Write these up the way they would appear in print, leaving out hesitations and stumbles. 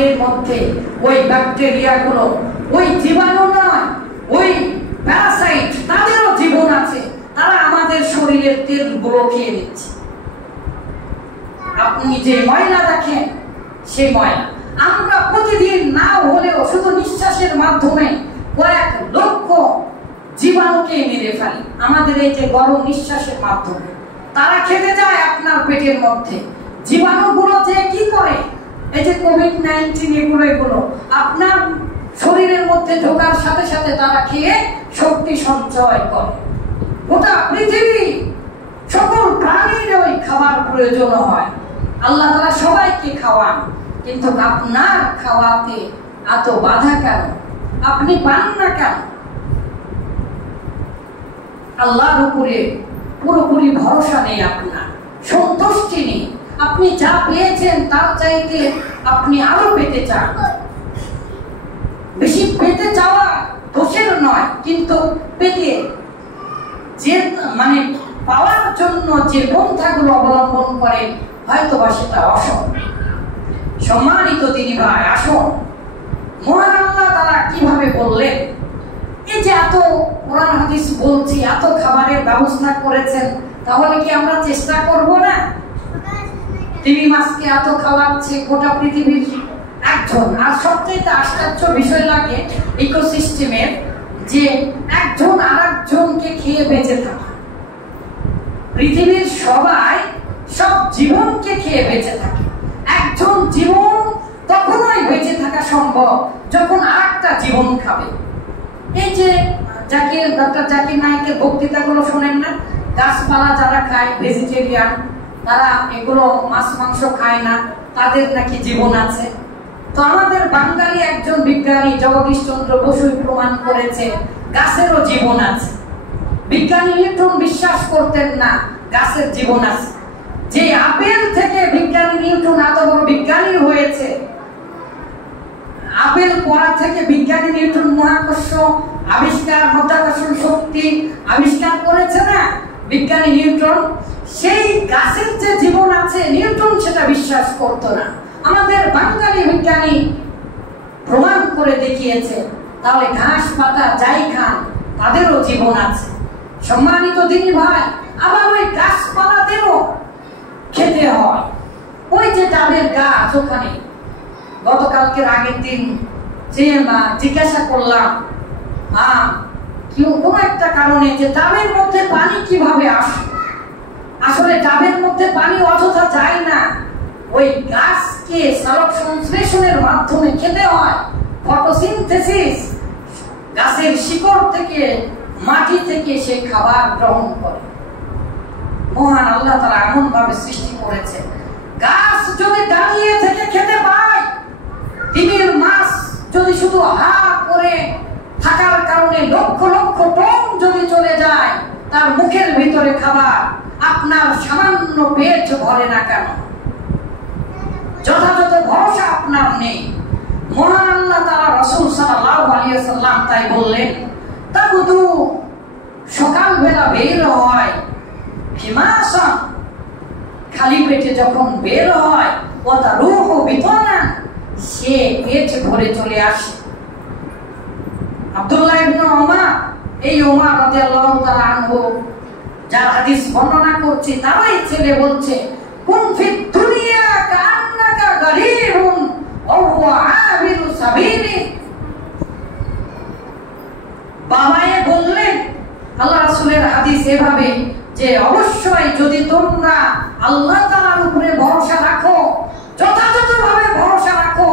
এর মধ্যে ওই ব্যাকটেরিয়াগুলো, ওই জীবাণু নয়, ওই প্যারাসাইট, তাদেরও জীবন আছে। তারা আমাদের শরীরের তেলগুলো খেয়ে নিচ্ছে। আপনি যে ময়লা দেখেন, সেই ময়লা আমরা প্রতিদিন না হলেও শুধু নিঃশ্বাসের মাধ্যমে কয়েক লক্ষ জীবাণুকে মেরে ফেলি আমাদের এই যে গরম নিঃশ্বাসের মাধ্যমে। তারা খেতে যায় আপনার পেটের মধ্যে। জীবাণুগুলো যে কি করে, এই যে কোভিড-19 এগুলো আপনার শরীরের মধ্যে ঢোকার সাথে সাথে তারা খেয়ে শক্তি সঞ্চয় করে। গোটা পৃথিবী সকল প্রাণীর ওই খাবার প্রয়োজন হয়। আল্লাহ তাআলা সবাইকে খাওয়ান, কিন্তু আপনার খাওয়াতে এত বাধা কেন? আপনি পান না কেন? আল্লাহর উপরে পুরোপুরি ভরসা নেই, আপনার সন্তুষ্টি নেই। আপনি যা পেয়েছেন তার চাইতে আপনি আরো পেতে চান। বেশি পেতে চাওয়া দোষের নয়, কিন্তু পেতে যে মানে পাওয়ার জন্য যে পন্থাগুলো অবলম্বন করেন হয়তোবা সেটা অসম্ভব। সম্মানিত দিনী ভাই, আসুন মহান আল্লাহ তাআলা কিভাবে বললেন। এই যে এত কোরআন হাদিস বলছি, এত খাবারের ব্যবস্থা করেছেন, তাহলে কি আমরা চেষ্টা করব না? তিমি মাছকে এত খাওয়াচ্ছে গোটা পৃথিবীর একজন। আর সবচেয়ে আশ্চর্য বিষয় লাগে ইকোসিস্টেমের, যে একজন আরেকজনকে খেয়ে বেঁচে থাকে। পৃথিবীর সবাই সব জীবনকে খেয়ে বেঁচে থাকে। একজন জীবন তখনই বেঁচে থাকা সম্ভব যখন আরেকটা জীবন খাবে। এই যে ডক্টর জাকির নায়েকের বক্তৃতাগুলো শোনেন না, গাছপালা যারা খায়, ভেজিটেরিয়ান, তারা এগুলো মাছ মাংস খায় না, তাদের নাকি জীবন আছে। তো আমাদের বাঙালি একজন বিজ্ঞানী জগদীশ চন্দ্র বসু প্রমাণ করেছে গাছেরও জীবন আছে। বিজ্ঞানী নিউটন বিশ্বাস করতেন না গাছের জীবন আছে। যে আপেল থেকে বিজ্ঞানী নিউটন এত বড় বিজ্ঞানী হয়েছে, আপেল পড়া থেকে বিজ্ঞানী নিউটন মহাকর্ষ আবিষ্কার, মাধ্যাকর্ষণ শক্তি আবিষ্কার করেছে না বিজ্ঞানী নিউটন। সেই গাছের যে জীবন আছে নিউটন সেটা বিশ্বাস করত না। আমাদের বাঙালি বিজ্ঞানী প্রমাণ করে দেখিয়েছে। তাহলে ঘাস পাতা যাই খান তাদেরও জীবন আছে। সম্মানিত দিনী ভাই, আবার ওই গাছপালাদেরও খেতে হয়। ওই যে ডাবের গাছ, ওখানে গতকালকের আগের দিন জিজ্ঞাসা করলাম কোন একটা কারণে যে ডাবের মধ্যে পানি কিভাবে আসে। আসলে ডাবের মধ্যে পানি অযথা যায় না, ওই গাছকে সালোক সংশ্লেষণের মাধ্যমে খেতে হয়। ফটোসিনথেসিস, গাছের শিকড় থেকে, মাটি থেকে সে খাবার গ্রহণ করে। মহান আল্লাহ তাআলা এমন ভাবে সৃষ্টি করেছে, গাছ যদি দাঁড়িয়ে থেকে খেতে পায়, ডিমের মাছ যদি শুধু হা করে থাকার কারণে লক্ষ লক্ষ টন যদি চলে যায় তার মুখের ভিতরে খাবার, আপনার সামান্য পেট ভরে না কেন? যথাযথ ভরসা আপনার নেই। মহান আল্লাহ তাআলা রাসূল সাল্লাল্লাহু আলাইহি ওয়াসাল্লাম তাই বললেন, তাকুদু সকাল বেলা বের হয়, হিমাসা খালি পেটে যখন বের হয়, ওয়া রূহু বিতানা সে পেট ভরে চলে আসে। আব্দুল্লাহ ইবনে ওমর, এই ওমর রাদিয়াল্লাহু তাআলা আনহু যার হাদিস বর্ণনা করছে, তারই ছেলে বলছে, কুন ফিদ দুনিয়া কান্নাকা গরীবুন ওয়া হুয়া আবিরু সাবিলি। বাবায়ে বললেন, আল্লাহ রাসূলের হাদিস এভাবে যে অবশ্যই যদি তোমরা আল্লাহ তাআলার উপরে ভরসা রাখো, যথাযথভাবে ভরসা রাখো,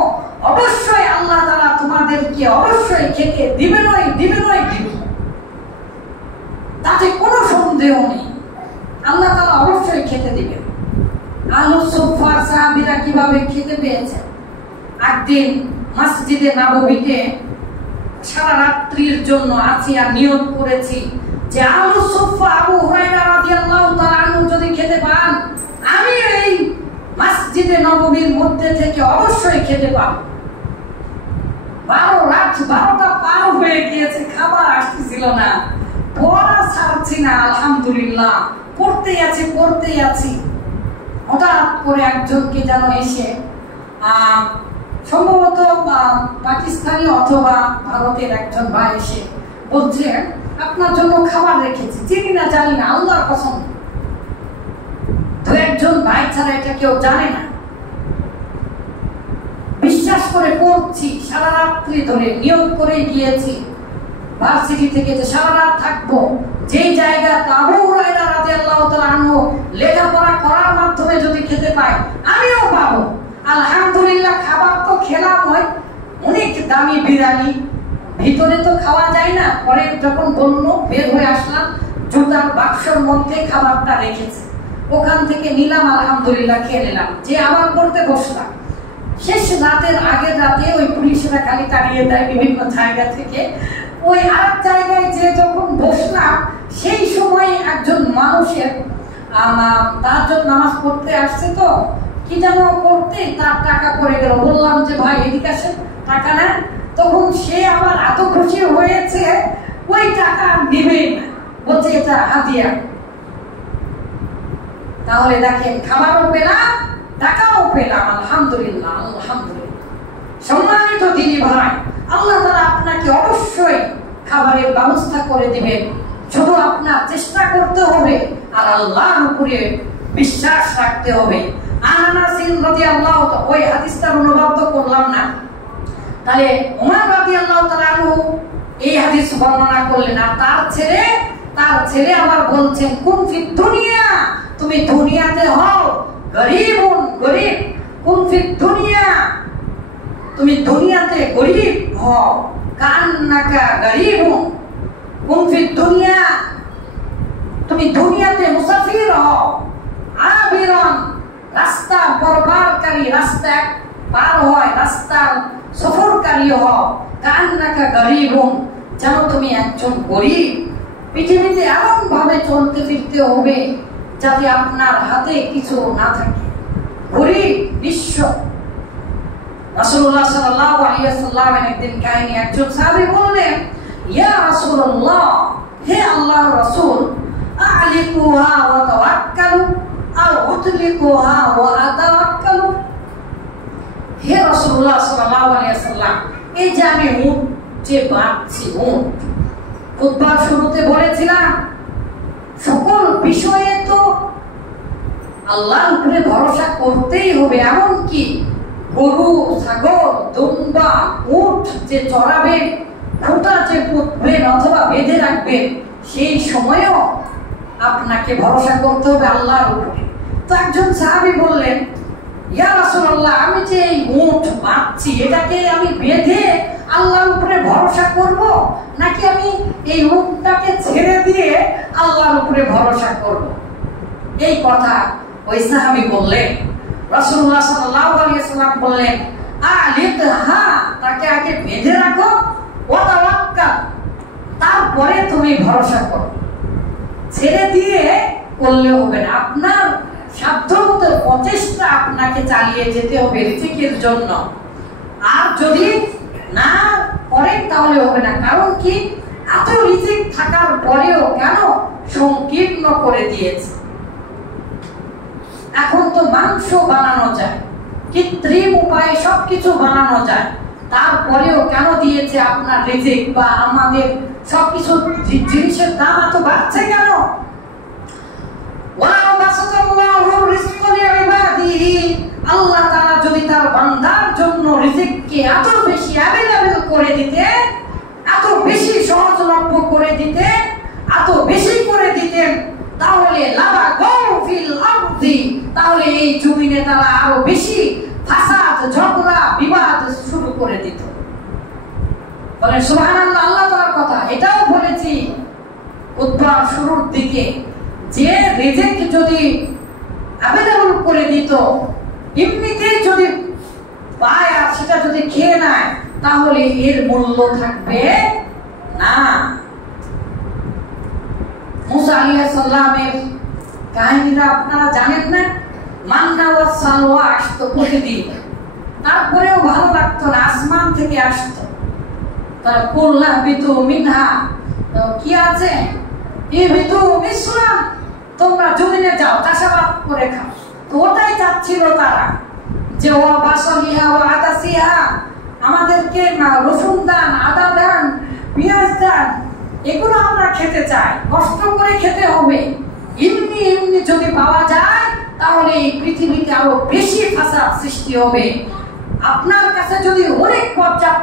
অবশ্যই আল্লাহ তাআলা তোমাদেরকে অবশ্যই খেতে দিবেনই দিবেনই দিবেন। তাতে কোনো সন্দেহ নেই, আল্লাহ তাআলা অবশ্যই খেতে দিবেন। আহলুস সুফফার সাহাবীরা কিভাবে খেতে পেয়েছেন? একদিন মসজিদে নববীতে সারা রাত্রির জন্য আছি আর নিয়ত করেছি যে আহলুস সুফফা আবু হুরায়রা রাদিয়াল্লাহু তাআলা আনহু যদি খেতে পান, আমি এই মসজিদে নববীর মধ্যে থেকে অবশ্যই খেতে পাবো। রাত 12টা পার হয়ে গিয়েছে, খাবার আসতেছিল না, পড়া ছাড়ছি না। আলহামদুলিল্লাহ পড়তেই আছি। হঠাৎ করে একজনকে যেন এসে সম্ভবত পাকিস্তানি অথবা ভারতের একজন ভাই এসে বলছে আপনার জন্য খাবার রেখেছি, চিনি না জানি না, আল্লাহর কসম দু একজন ভাই ছাড়া এটা কেউ জানে না। বিশ্বাস করে পড়ছি, সারা রাত্রি ধরে নিয়ত করে গিয়েছি ভার্সিটি থেকে যে সারা রাত থাকবো। যেই জায়গা আবু হুরায়রা রাদিয়াল্লাহু তাআলা আনহু লেখাপড়া করার মাধ্যমে যদি খেতে পাই, আমিও পাবো। আলহামদুলিল্লাহ, খাবার তো খেলাম, হয় অনেক দামি বিরিয়ানি, ভিতরে তো খাওয়া যায় না। পরে যখন বললো বের হয়ে আসলাম, জুতার বাক্সের মধ্যে খাবারটা রেখেছে, ওখান থেকে নিলাম, আলহামদুলিল্লাহ খেয়ে নিলাম। যে আবার পড়তে বসলাম, শেষ রাতের আগের রাতে ওই পুলিশরা খালি তাড়িয়ে দেয় বিভিন্ন জায়গা থেকে। ওই আরেক জায়গায় যে যখন বসলাম, সেই সময় একজন মানুষের তাহাজ্জুদ নামাজ পড়তে আসছে, তো কি যেন করতে তার টাকা পড়ে গেল। বললাম যে ভাই এদিকে আসেন, টাকা না। তখন সে আবার এত খুশি হয়েছে, ওই টাকা নেবেই না, বলছে এটা হাদিয়া। তাহলে দেখেন, খাবারও পেলাম, টাকাও পেলাম, আলহামদুলিল্লাহ আলহামদুলিল্লাহ। সম্মানিত দিনী ভাই, আল্লাহ তাআলা আপনাকে অবশ্যই খাবারের ব্যবস্থা করে দিবেন, শুধু আপনার চেষ্টা করতে হবে আর আল্লাহর উপরে বিশ্বাস রাখতে হবে। আনাস রাদিয়াল্লাহু তাআলা, ওই হাদিসটার অনুবাদ তো করলাম না, তাহলে ওমর রাদিয়াল্লাহু তাআলা আনহু এই হাদিস বর্ণনা করলেন। আর তার ছেলে আবার বলছেন, কুন ফিদ দুনিয়া, তুমি দুনিয়াতে হও গরীবুন, গরীব। কুন ফিদ দুনিয়া, তুমি দুনিয়াতে গরীব হও, কান্নাকা গরীবুন। কুন ফিদ দুনিয়া, তুমি দুনিয়াতে মুসাফির হও, আবিরান, রাস্তা বরবারকারী, রাস্তা পার হয়, রাস্তা সফরকারী হও, কান্নাকা গরীবুন, যেন তুমি একজন গরীব। পৃথিবীতে এমন ভাবে চলতে ফিরতে হবে যাতে আপনার হাতে কিছু না থাকে, গরীব নিঃস্ব। রাসূলুল্লাহ সাল্লাল্লাহু আলাইহি ওয়াসাল্লামের একদিন কাহিনী, একজন সাহাবী বললেন, ইয়া রাসূলুল্লাহ, হে আল্লাহর রাসূল, আলিকুহা ওয়া তাওয়াক্কালু আও উতলিকুহা ওয়া আতাওয়াক্কালু। হে রাসূলুল্লাহ সাল্লাল্লাহু আলাইহি ওয়াসাল্লাম, এই যে আমি উট যে বাঁধছি, উট খুতবার শুরুতে বলেছিলাম, সকল বিষয়ে তো আল্লাহর উপরে ভরসা করতেই হবে। এমনকি গরু, ছাগল, দুম্বা, উট যে চড়াবেন, খুঁটা যে পুঁতবেন অথবা বেঁধে রাখবেন, সেই সময়েও আপনাকে ভরসা করতে হবে আল্লাহর উপরে। তো একজন সাহাবী বললেন, ইয়া রাসূলুল্লাহ, আমি যে এই উট বাঁধছি, এটাকে আমি বেঁধে আল্লাহর উপরে ভরসা করব, নাকি আমি এই উটটাকে ছেড়ে দিয়ে আল্লাহর উপরে ভরসা করব? এই কথা ওই সাহাবী বললেন। রাসূলুল্লাহ সাল্লাল্লাহু আলাইহি ওয়াসাল্লাম বললেন, আলিকহা, তাকে আগে বেঁধে রাখো, ওয়া তাওয়াক্কাল, তারপরে তুমি ভরসা করো। ছেড়ে দিয়ে করলে হবে না, আপনার সাধ্যমতো প্রচেষ্টা আপনাকে চালিয়ে যেতে হবে রিজিকের জন্য। আর যদি না করেন তাহলে হবে না। কারণ কি, এত রিজিক থাকার পরেও কেন সংকীর্ণ করে দিয়েছে। এখন তো মাংস বানানো যায়, কৃত্রিম উপায়ে সবকিছু বানানো যায়, তারপরেও কেন দিয়েছে আপনার রিজিক বা আমাদের সবকিছু জিনিসের দাম এত বাড়ছে কেন? আল্লাহ তাআলা যদি তার বান্দার জন্য রিজিককে এত বেশি অ্যাভেলেবল করে দিতেন, এত বেশি সহজলভ্য করে দিতেন, এত বেশি করে দিতেন, তাহলে তাহলে এই জমিনে তারা আরো বেশি ফাসাদ, ঝগড়া, বিবাদ শুরু করে দিত। বলেন সুবহানাল্লাহ, আল্লাহ তাআলার কথা। এটাও বলেছি খুতবার শুরুর দিকে, যে রিজিক যদি অ্যাভেলেবল করে দিত, এমনিতে যদি পায় আর সেটা যদি খেয়ে নেয়, তাহলে এর মূল্য থাকবে না। মুসা আলাইহিস সালামের কাহিনীটা আপনারা জানেন না? মান্না ওয়া সালওয়া আসতো প্রতিদিন, তারপরেও ভালো লাগতো না, আসমান থেকে আসতো। তার কুল্লা বিতু মিনহা, কি আছে, এই বিতু মিসরাম, তোমরা জমিনে যাও, চাষাবাদ করে খাও। তো ওটাই চাচ্ছিল তারা, যে ও বাসলিহা ও আদাসিহা, আমাদেরকে রসুন দান, আদা দান, পেঁয়াজ দান, এগুলো আমরা খেতে চাই, কষ্ট করে খেতে হবে। এমনি এমনি যদি পাওয়া যায় তাহলে এই পৃথিবীতে আরো বেশি ফাসাদ সৃষ্টি হবে। আপনার কাছে যদি অনেক পর্যাপ্ত